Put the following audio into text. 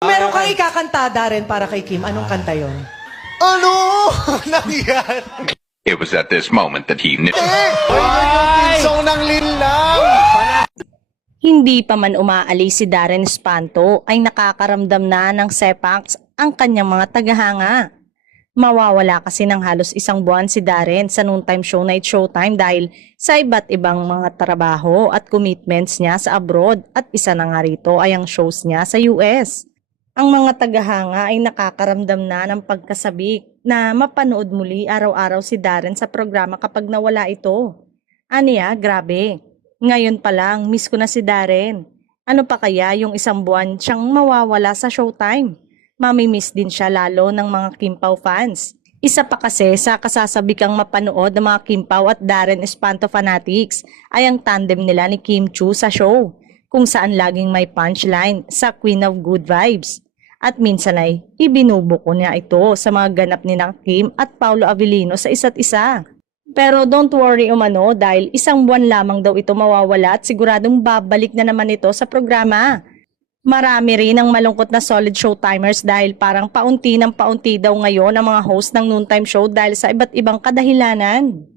Meron kang ikakanta rin para kay Kim. Anong kanta yon? Ano? Nangyari? It was at this moment that he knew. Yung song ng Linlang. Hindi pa man umaalis si Darren Espanto ay nakakaramdam na ng setbacks ang kanyang mga tagahanga. Mawawala kasi ng halos isang buwan si Darren sa noontime show Night Showtime dahil sa iba't ibang mga trabaho at commitments niya sa abroad at isa na nga rito ay ang shows niya sa US. Ang mga tagahanga ay nakakaramdam na ng pagkasabik na mapanood muli araw-araw si Darren sa programa kapag nawala ito. Aniya, grabe. Ngayon pa lang, miss ko na si Darren. Ano pa kaya yung isang buwan siyang mawawala sa Showtime? Mamimiss din siya lalo ng mga Kim Pao fans. Isa pa kasi sa kasasabikang mapanood ng mga Kim Pao at Darren Espanto fanatics ay ang tandem nila ni Kim Chiu sa show, kung saan laging may punchline sa Queen of Good Vibes. At minsan ay ibinubuko niya ito sa mga ganap ni Kim at Paolo Avellino sa isa't isa. Pero don't worry umano dahil isang buwan lamang daw ito mawawala at siguradong babalik na naman ito sa programa. Marami rin ang malungkot na solid showtimers dahil parang paunti ng paunti daw ngayon ang mga host ng noontime show dahil sa iba't ibang kadahilanan.